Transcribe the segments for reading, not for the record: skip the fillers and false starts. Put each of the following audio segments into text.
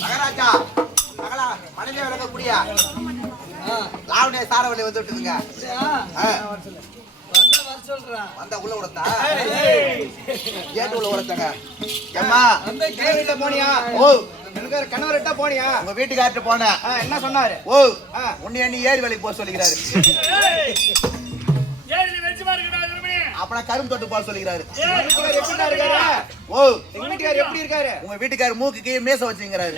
மகாராஜா மகளா மனைவியா விளக்கக்கூடிய லாவணிய சாரவள்ளி வந்து விட்டுதுங்க. வந்த உள்ள உடத்தா கேட்டு உள்ள உடத்தாங்க. ஏம்மா கேட்ட போனியா? ஓ கணவர்கிட்ட போனியா? உங்க வீட்டுக்கார்ட்ட போனேன். என்ன சொன்னாரு? ஓ உன்னை நீ ஏரி வேலைக்கு போக சொல்லிக்கிறாரு. அப்பனா கரும்பு தொட்டு போக சொல்லிக்கிறாரு. ஓ எங்க வீட்டுக்காரர் எப்படி இருக்காரு? உங்க வீட்டுக்காரர் மூக்குக்கு மீச வச்சுங்கிறாரு.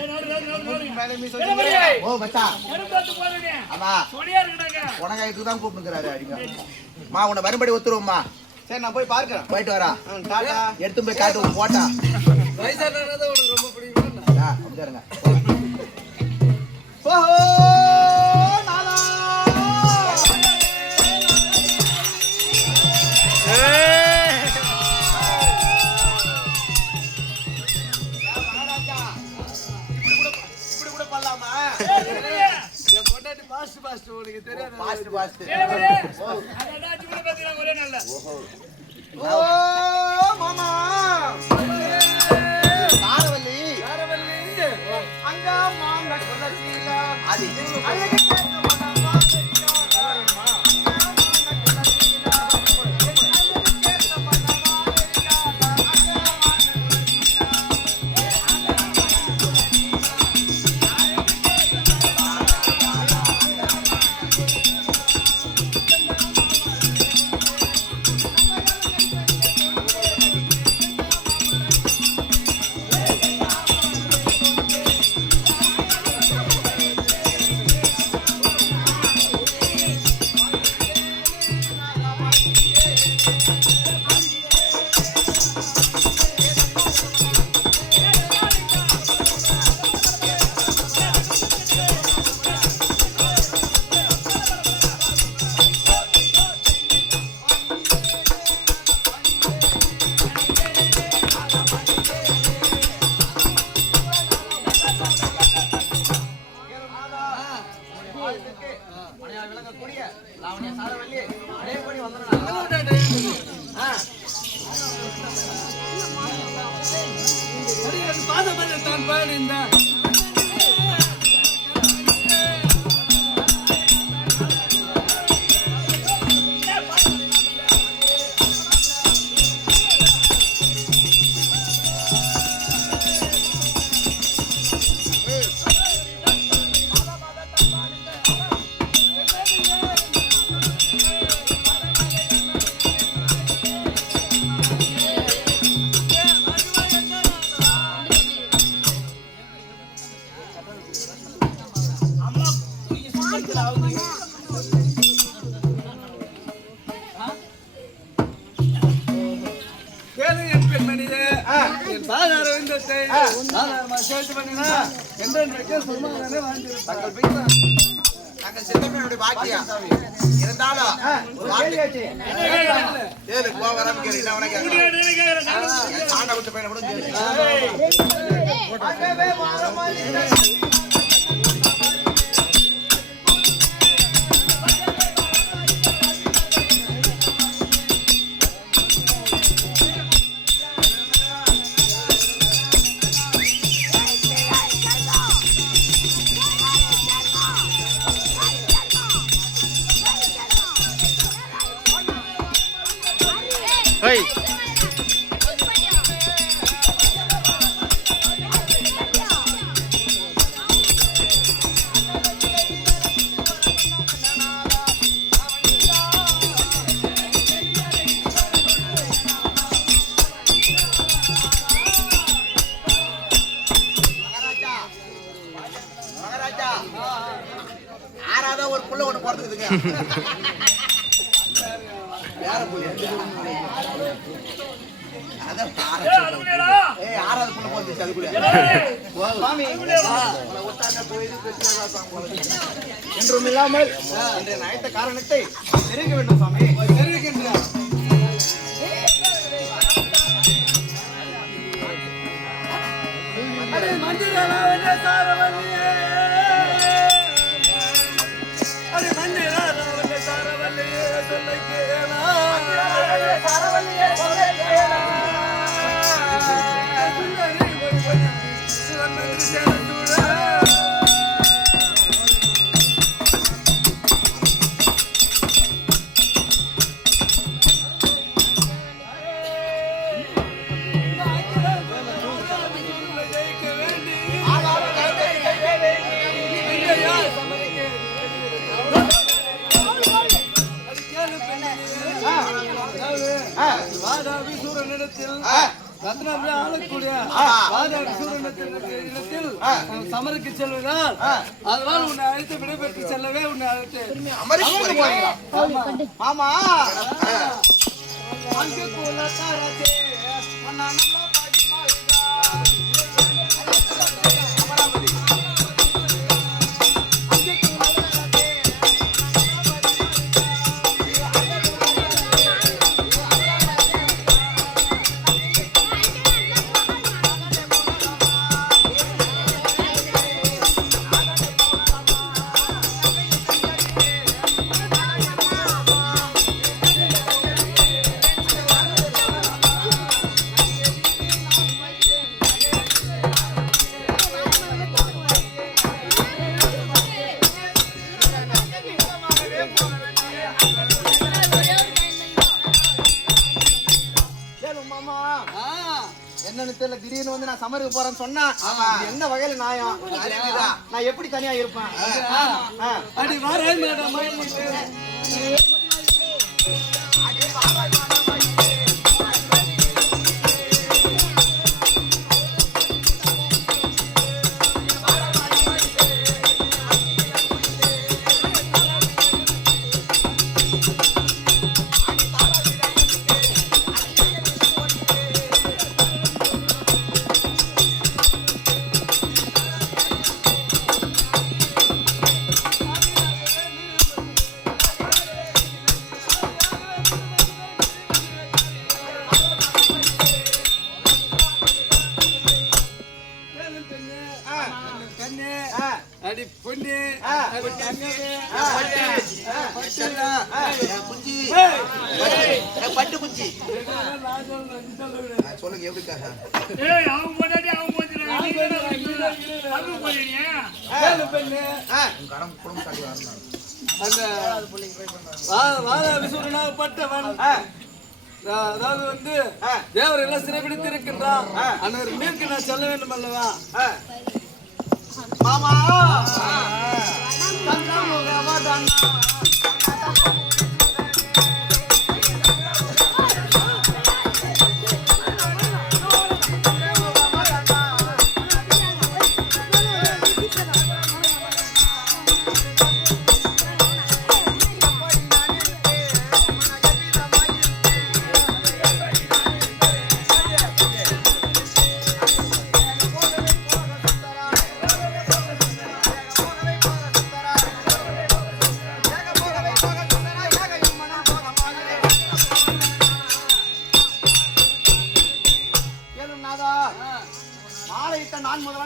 ஓ மச்சான் ஆமா உனக்கு இதுக்கு தான் கூப்பிட்டுக்கிறாரு. அடிங்க மா உன்னை வரும்படி ஒத்துருவோம்மா. சரி நான் போய் பார்க்கிறேன். போயிட்டு வரா எடுத்து போய் காட்டு போட்டா உனக்கு ரொம்ப பிடிக்குமா? அப்படிங்க ஒரு புள்ள ஒண்ணு பிறந்துக்குதுங்க. ஆறாவது புள்ள போந்துச்சு அது கூட என்றும் இல்லாமல் இன்றைய நயத்த காரணத்தை தெரிவிக்க வேண்டும் சுவாமி. தெரிவிக்கின்றார். மந்திர வாதாபி சூரனிடத்தில் ரத்னமே ஆளக்கூடிய வாதாபி சூரனிடத்தில் சமருக்கு செல்வதால் அதனால் உன்னை அழைத்து விடைபெற்று செல்லவே உன்னை அழைத்து மாமா என்னன்னு தெரியல, திடீர்னு வந்து நான் சமருக்கு போறேன்னு சொன்னா என்ன வகையில நியாயம்? நான் எப்படி தனியா இருப்பேன்? சொல்லுங்க எப்படி அதாவது வந்து தேவர் எல்லாம் சிறைபிடித்து இருக்கின்றான். அன்னர் நீருக்கு நான் செல்ல வேண்டும் அல்லவா மாமா?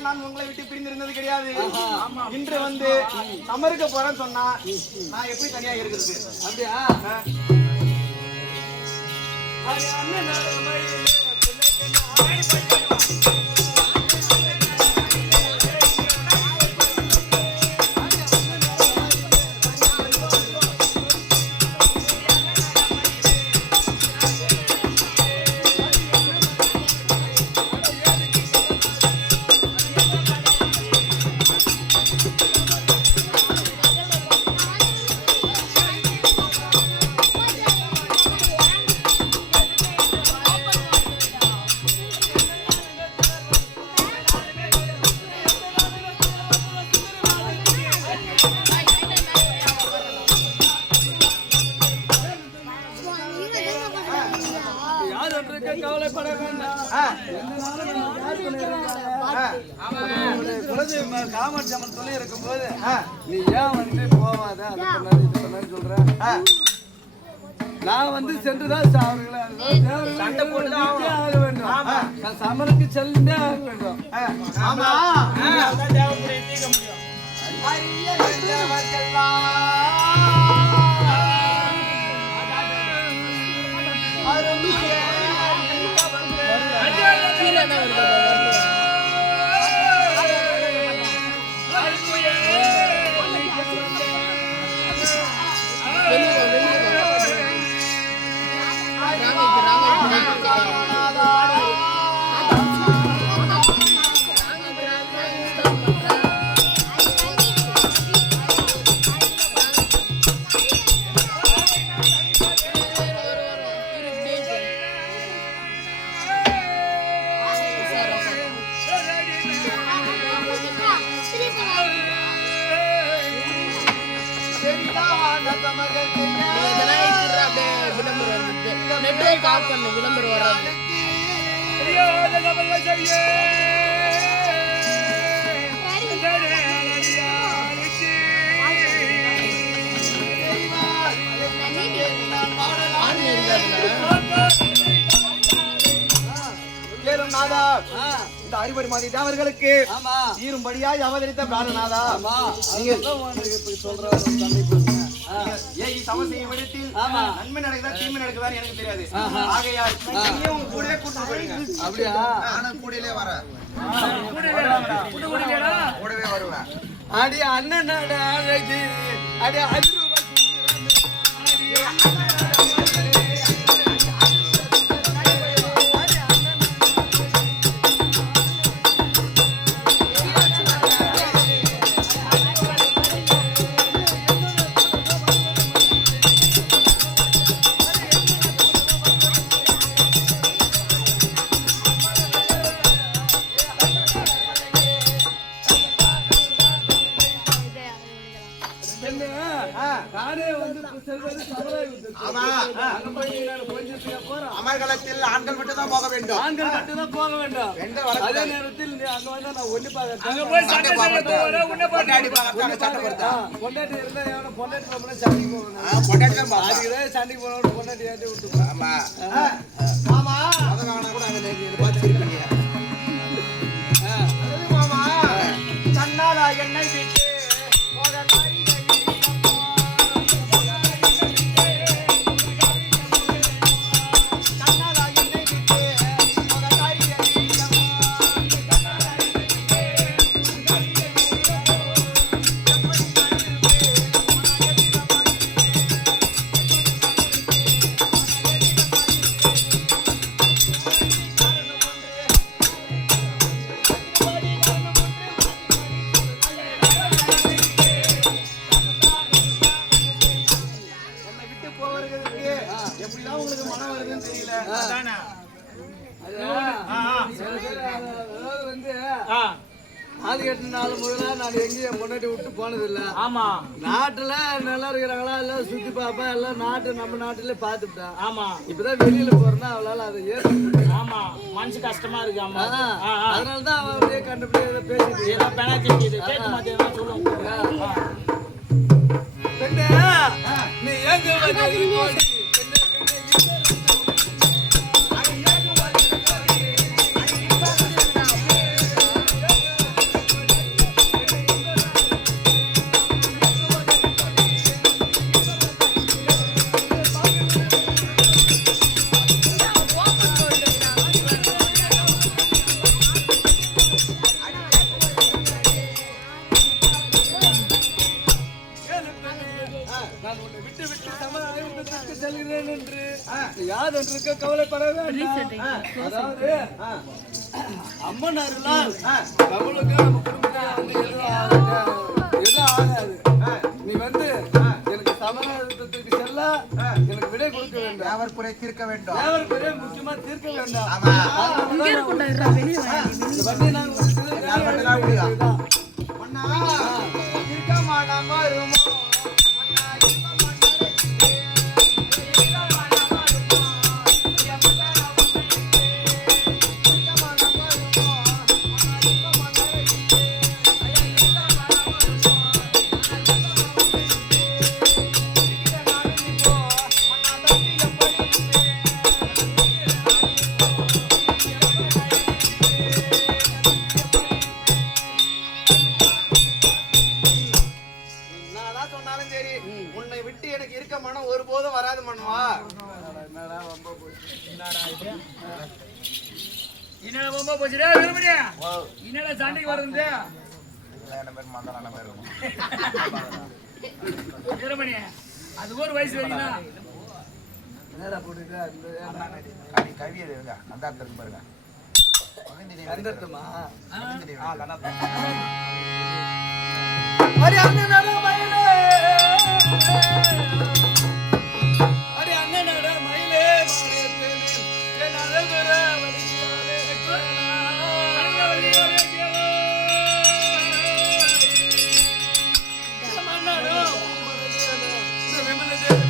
நான் உங்களை விட்டு பிரிந்திருந்தது கிடையாது. இன்று வந்து சமருக்கு போறேன்னு சொன்னா நான் எப்படி தனியா இருக்கிறது? அப்படியா? கவலைப்பட வேண்டாம். காமாட்சி அம்மன் சொல்லி இருக்கும் போது நீ ஏன் வந்து போவாத சொல்ற? நான் வந்து சென்றுதான் சண்டை போட்டு ஆக வேண்டும். சமருக்கு செல்லுந்தே ஆக வேண்டும். அப்படியே கால் பண்ணு விளம்பரம் வராது. இந்த அறிவறி மாதிரி தேவர்களுக்கு தீரும்படியாய் அவதரித்த பிராணநாதா சமசெய்யும் விடத்தில் நன்மை நடக்குதா தீமை நடக்குதான்னு எனக்கு தெரியாது. ஆகையால் உங்க கூடவே கூட்டு போறீங்க. அப்படியா? நானும் கூடவே வரேன். கூடவே வருவேன். அடி அண்ணன் அழகு அடி அடி அமர்கலத்தில் ஆண்கள் மட்டும் தான் போக வேண்டும். ஆண்கள் மட்டும் தான் போக வேண்டும். அதே நேரத்தில் அங்க வந்து நான் ஒண்ணு பாக்க பொண்டாட்டி இருந்தா எவன பொண்டாட்டி போனா சண்டைக்கு போகணும். பொண்டாட்டி தான் பாப்பா. அதுக்குதான் சண்டைக்கு போகணும். பொண்டாட்டி ஏத்தி விட்டு. ஆமா ஆமா அத வாங்கினா கூட அங்க பார்த்து இருப்பீங்க. மாமா சன்னாலா என்னை விட்டு போக பொண்டாட்டி விட்டு போனதில்ல. ஆமா நாட்டுல நல்லா இருக்கிறாங்களா எல்லாம் சுத்தி பாப்பா எல்லாம் நாட்டு நம்ம நாட்டுல பாத்துட்டேன். ஆமா இப்பதான் வெளியில போறேன்னா அவளால அதை ஏற்க. ஆமா மனசு கஷ்டமா இருக்கு. ஆமா அதனாலதான் அவன் அப்படியே கண்டுபிடிச்சு பேசிட்டு ஏதோ பெனாத்திட்டு கேட்க மாட்டேன் சொல்லுவாங்க. நீ எங்க கவலைப்பட வேண்டாம். அதாவது அம்மனாருலாம் கவலுக்கு நம்ம குடும்பத்துல வந்து எதுவும் ஆகாது. நீ வந்து எனக்கு சமணத்துக்கு செல்ல எனக்கு விடை கொடுக்க வேண்டும். தேவர் குறை தீர்க்க வேண்டும். தேவர் குறை முக்கியமா தீர்க்க வேண்டாம். உன்னை விட்டு எனக்கு இருக்க மனம் ஒருபோதும் வராது மனவா. என்னடா ரொம்ப போச்சுடா வெறுமனே என்னடா சண்டைக்கு வருது வெறுமனே அது ஒரு வயசு வரைக்கும் என்னடா போட்டுட்டு கவி இருங்க அந்த பாருங்க அந்தமா அடி அண்ணனோட மயிலே அடி அண்ணனோட மயிலே என் அழகுற வலிக்கிறாளே அண்ணவலியோட கேளோ மன்னனோ இந்த விமல தேவி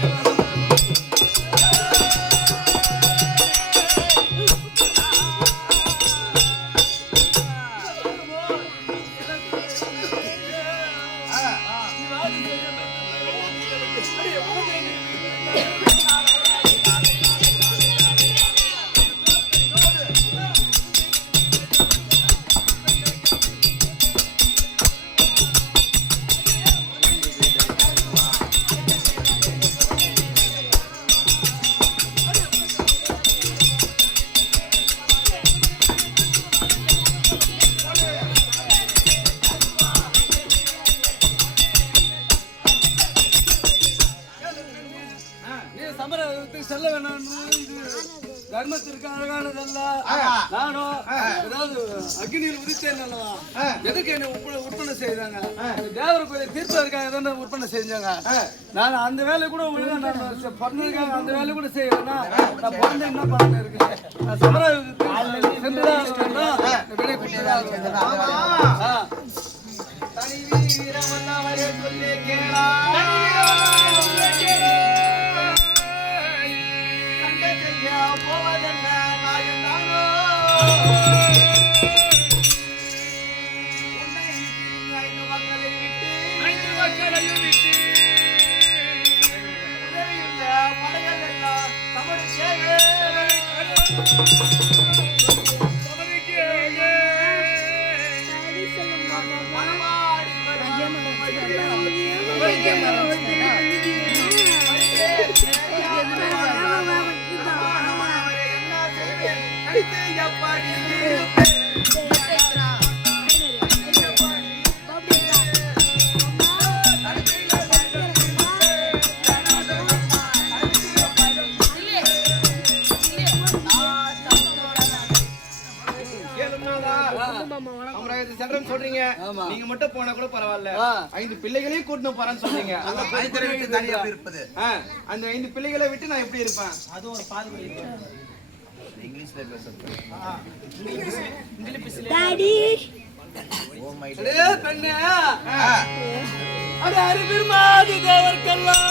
தர்மத்திற்கு அழகானதல்ல. நானும் ஏதாவது அக்னியில் உதித்தேன் அல்லவா? எதுக்கு என்ன உற்பத்தி செய்தாங்க? தேவருக்கு தீர்ப்பதற்காக தான் உற்பத்தி செஞ்சாங்க. நான் அந்த வேலை கூட ஒழுங்கா நான் பண்ணதுக்காக அந்த வேலை கூட செய்யறேன்னா நான் பிறந்த என்ன பண்ண இருக்கு? நான் சமராயுதத்துக்கு சென்றுதான் விடை பெற்றுதான் சொல்றீங்க. நீங்க மட்டும் போனா கூட பரவாயில்ல. 5 பிள்ளைகளையும் கூட்டிட்டு போறேன்னு சொல்றீங்க. அந்த 5 பிள்ளைகளை விட்டு நான் எப்படி இருப்பேன்? அது ஒரு பாதுகாப்பு இங்கிலீஷ்ல பேசுறேன். டாடி ஓ மை டாட் பெண்ணே அட அறிவிர் மாதி தேவர்க்கெல்லாம்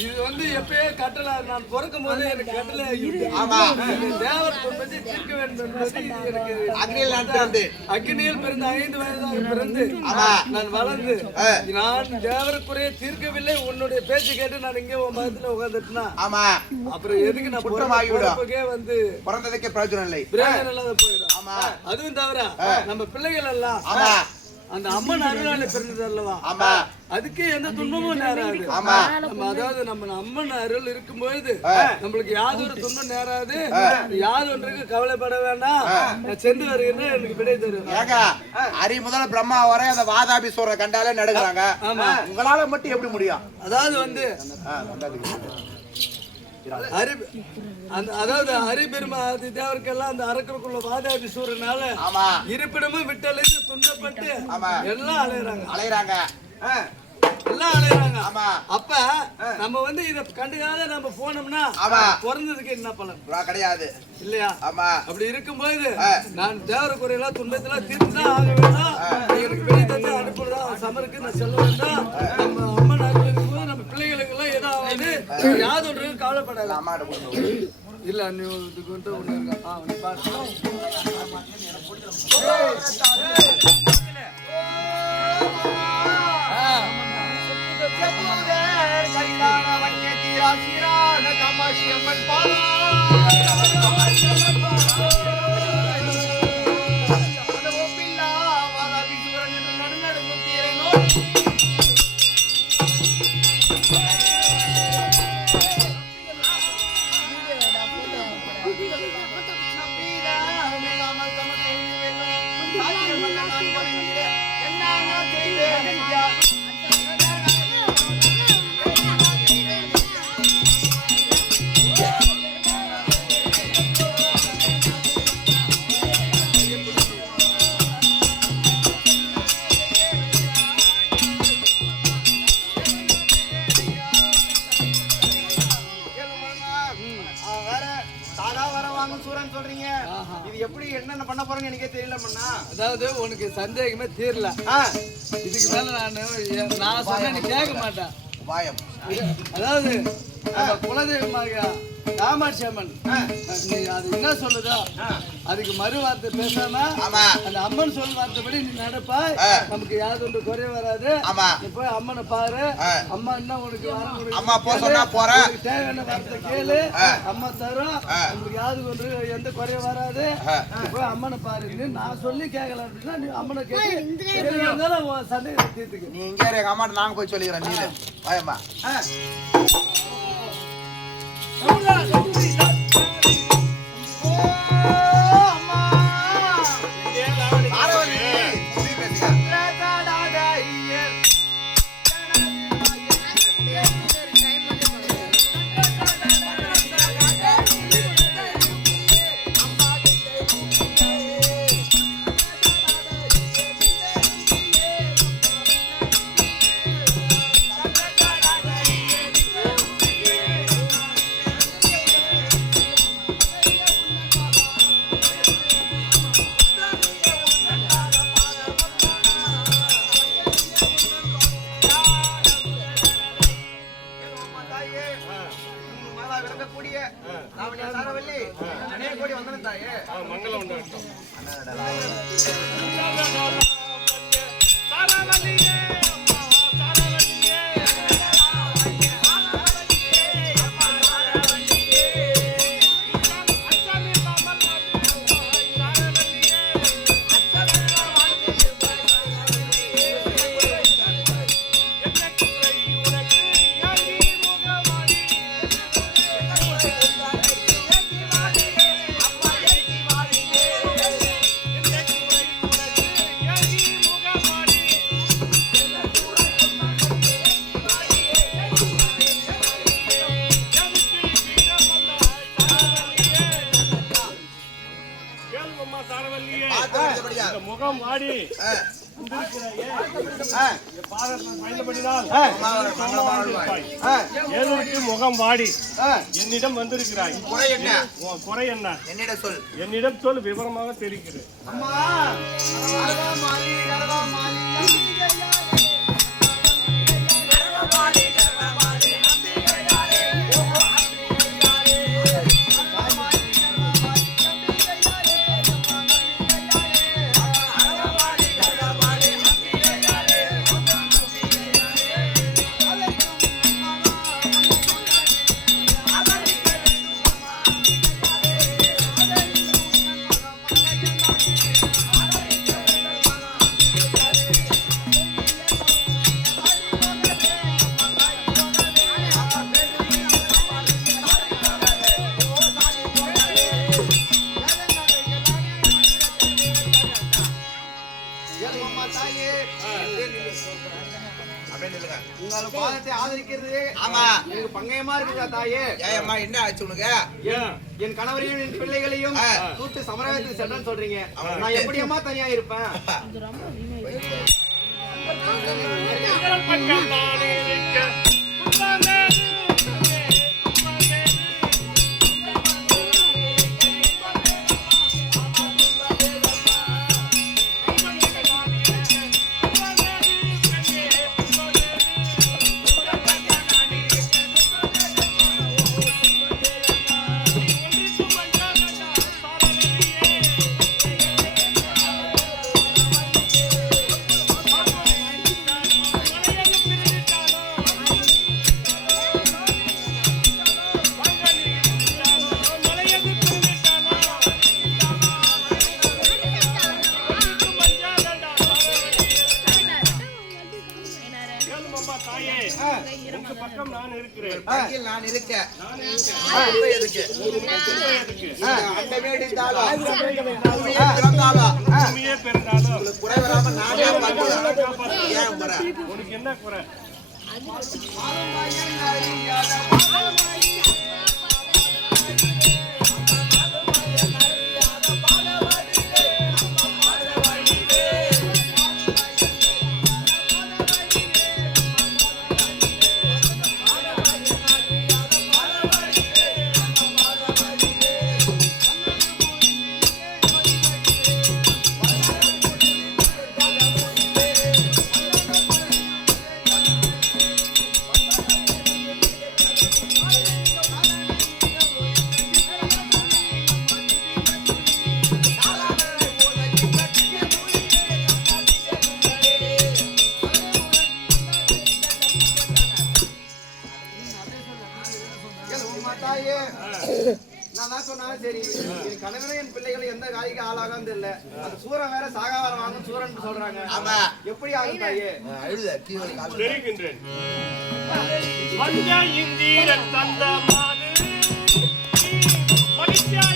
இது வந்து எப்பயே கட்டளை நான் பிறக்கும் போது எனக்கு கட்டளை தேவர் பொறுப்பை தீர்க்க வேண்டும் என்பது எனக்கு அக்னியில் பிறந்த 5 வயதாக பிறந்து நான் வளர்ந்து நான் தேவருக்குறைய தீர்க்கவில்லை. உன்னுடைய பேச்சு கேட்டு நான் இங்கே உன் மதத்துல உட்காந்துட்டுனா அப்புறம் எதுக்கு நான் பொறுப்புக்கே வந்து பிறந்ததுக்கே பிரயோஜனம் இல்லை, பிரயோஜனம் இல்லாத போயிடும். அதுவும் தவிர நம்ம பிள்ளைகள் எல்லாம் அந்த அம்மன் அருளால பிறந்தது அல்லவா? அதுக்கு எந்த துன்பமும் நேராது. அதாவது நம்ம அம்மன் அருள் இருக்கும்போது நம்மளுக்கு யாதொரு துன்பம் நேராது. யாதொன்றுக்கு கவலைப்பட வேண்டாம். நான் சென்று வருகிறேன், எனக்கு விடை தரும். அரி முதல் பிரம்மா வரை அந்த வாதாபிஸ்வரரை கண்டாலே நடுகிறாங்க. உங்களால மட்டும் எப்படி முடியும்? அதாவது வந்து அதாவது ஹரிபெருமாதி தேவருக்கெல்லாம் அந்த அரக்கருக்குள்ள வாதாபிசூரனால இருப்பிடமும் விட்டழித்து துன்பப்பட்டு எல்லாம் அலையறாங்க. அப்ப நம்ம வந்து இத கண்டுக்காத நம்ம போனோம்னா பிறந்ததுக்கு என்ன பலன் கிடையாது இல்லையா? அப்படி இருக்கும்போது நான் தேவர குறையெல்லாம் துன்பத்தெல்லாம் தீர்த்துதான் ஆக வேண்டாம். எனக்கு வெளியே தந்து அனுப்புறதா சமருக்கு நான் சொல்ல வேண்டாம். நம்ம அம்மன் அருள் இருக்கும்போது நம்ம பிள்ளைகளுக்கு எல்லாம் ஏதாவது யாதொன்று கவலைப்படலாம் இல்ல. நீ இதுக்கு வந்து ஒண்ணு போறேன்னு எனக்கே தெரியல மண்ணா. அதாவது உனக்கு சந்தேகமே தீரல. இதுக்கு மேல நான் சொன்ன நீ கேட்க மாட்டேன். உபாயம். அதாவது நம்ம குலதெய்வமாக காமாட்சி அம்மன் நீ அது என்ன சொல்லுதோ அதுக்கு மறு வார்த்தை பேசாம அந்த அம்மன் சொல் வார்த்தைப்படி நீ நடப்பாய். நமக்கு யாவது ஒன்று குறைய வராது. நீ போய் அம்மனை பாரு. அம்மா என்ன உனக்கு தேவையான வார்த்தை கேளு. அம்மா தரும். நமக்கு யாவது ஒன்று எந்த குறைய வராது. நீ போய் அம்மனை பாரு. நான் சொல்லி கேட்கல அப்படின்னா நீ அம்மனை கேட்டு சந்தேகம் தீர்த்துக்கு. நீ இங்கே எங்க அம்மாட்ட நாங்க போய் சொல்லிக்கிறேன். நீ வாயம்மா. முகம் வாடி முகம் வாடி என்னிடம் வந்திருக்கிறாய். குறை என்ன? என்னிடம் சொல், விவரமாக தெரிகிறது. என்ன ஆச்சு உனக்கு? என் கணவரையும் என் பிள்ளைகளையும் கூட்டு சமரகத்துக்கு சென்றேன்னு சொல்றீங்க. நான் எப்படியம்மா தனியா இருப்பேன்? நான் இருக்கிறேன். நான் இருக்கேன். உனக்கு என்ன குறை? இருந்தாலும் சரி என் கணவனை என் பிள்ளைகளை எந்த காய்க்கு ஆளாகான்னு தெரியல அந்த சூரன் வேற சாகாவரம் வாங்க சூரன் சொல்றாங்க ஆமா எப்படி ஆகும் தாயே அழுத கீழே கால் தெரிகின்றேன் வந்த இந்திரன் தந்த மாது மனுஷா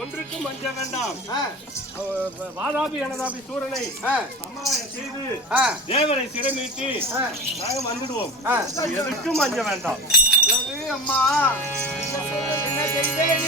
ஒன்றுக்கும் அஞ்ச வேண்டாம். வாதாபி எனதாபி சூரனை சமாதானம் செய்து தேவரை சிறைமீட்டி நாங்க வந்துடுவோம். எதுக்கும் அஞ்ச வேண்டாம். அம்மா என்ன செய்தேன்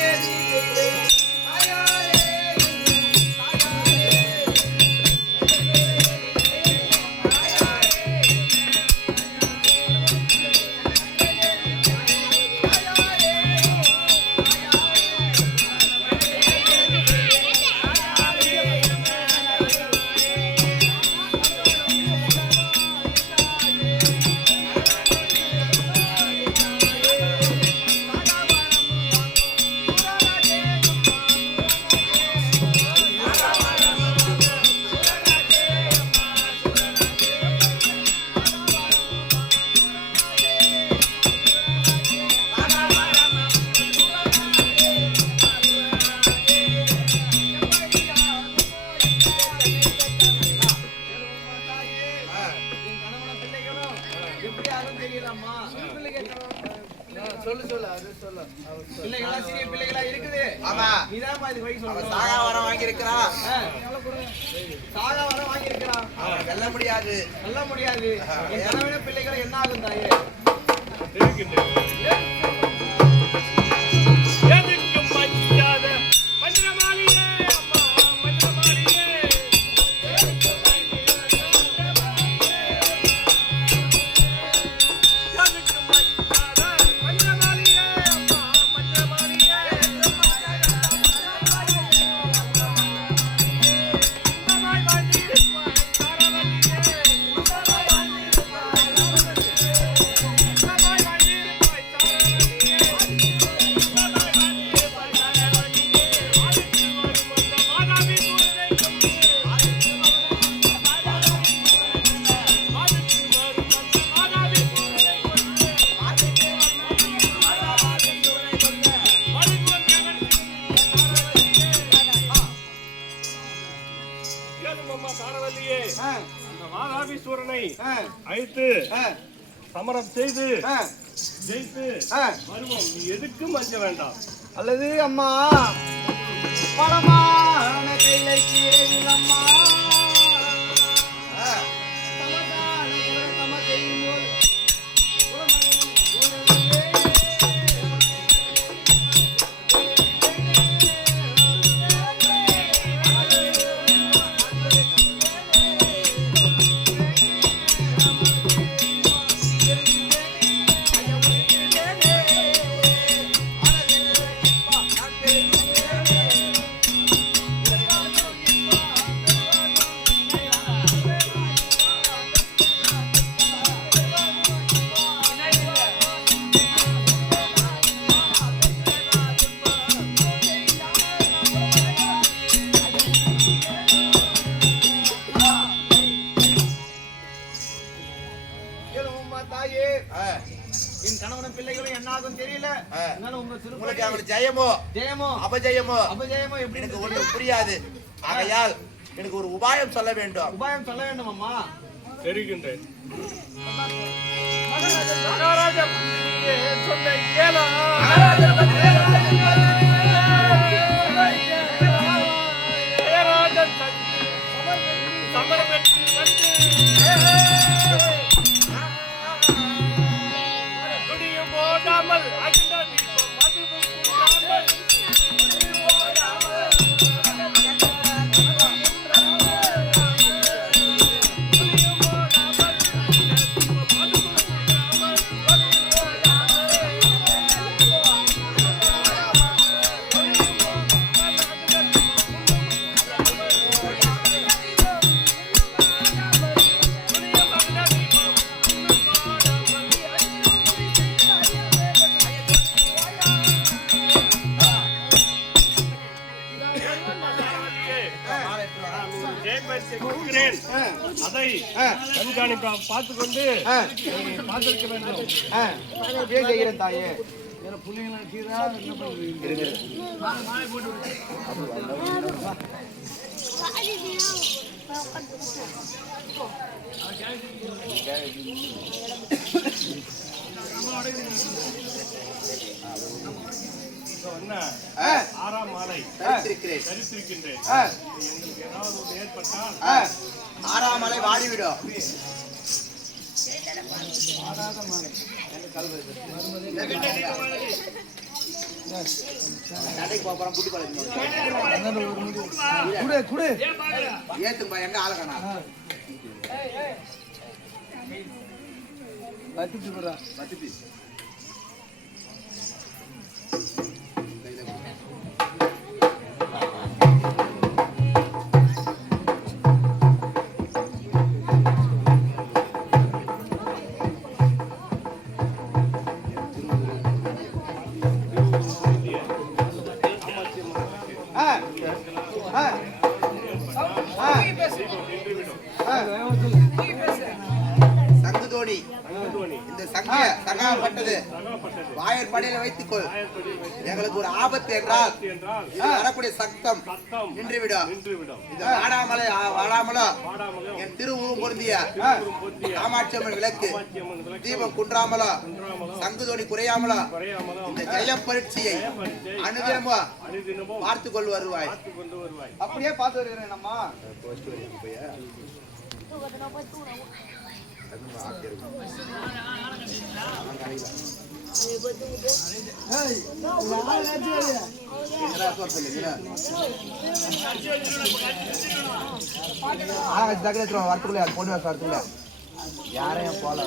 வெல்ல முடியாது என் கணவன பிள்ளைகளை என்ன ஆகும் தாயே அழைத்து சமரம் செய்து ஜெயித்து வருவோம். நீ எதுக்கும் அஞ்ச வேண்டாம். அல்லது அம்மா பணமான கையில கீரையில் அம்மா என் கணவன் பிள்ளைகளும் என்ன ஆகும் தெரியல. உங்களுக்கு அவர் ஜெயமோ அபஜயமோ எப்படி எனக்கு ஒன்றும் புரியாது. ஆகையால் எனக்கு ஒரு உபாயம் சொல்ல வேண்டும். உபாயம் சொல்ல வேண்டும் அம்மா. தெரிகின்றேன். கண்காணிப்பா பார்த்து கொண்டு நீ பார்த்திருக்க வேண்டும். அப்படியே செய்கிறேன் தாயே. புள்ளிங்களை கீழா என்ன பண்ணுறீங்க? என்ன 6ஆம் மாலை தரித்திருக்கின்றேன். எங்களுக்கு ஏதாவது ஒன்று ஏற்பட்டால் 6ஆம் மலை வாடிவிடும். சண்டைக்கு போறோம் குட்டி பாலு குடு ஏத்தும்பா எங்க ஆளக்கணா பத்திட்டு போறா. பத்தி சங்குதோணி இந்த சங்கப்பட்டது வாயர் படையில வைத்துக்கொள். எங்களுக்கு ஒரு ஆபத்து என்றால் இது வரக்கூடிய சத்தம் நின்றுவிடும். இது வாடாமலோ என் திருவுருவம் பொருந்திய காமாட்சி அம்மன் விளக்கு தீபம் குன்றாமலோ சங்குதோணி குறையாமலோ இந்த ஜெய பரீட்சையை அனுதினமோ பார்த்து கொண்டு வருவாய். அப்படியே பார்த்து வருகிறேன் அம்மா. வரத்துக்குள்ள பொண்ணு வரத்துக்குள்ள யாரையும் போல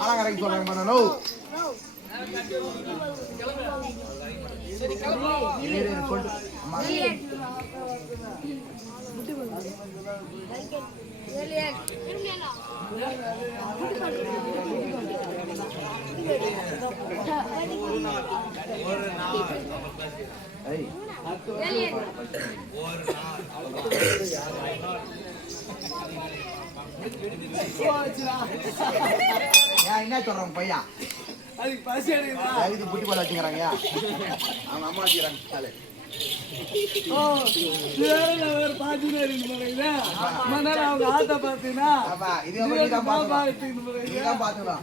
ஆளாங்கரைக்கு சொல்றாங்க பண்ணணும். என்ன சொல்றாங்க பையன் அதுக்கு பசி அடிக்குதா? இது புட்டி போல வச்சுக்கிறாங்க. அவங்க அம்மா வச்சுக்கிறாங்க. அவங்க ஆத்த பாத்தீங்கன்னா பாத்துக்கலாம்.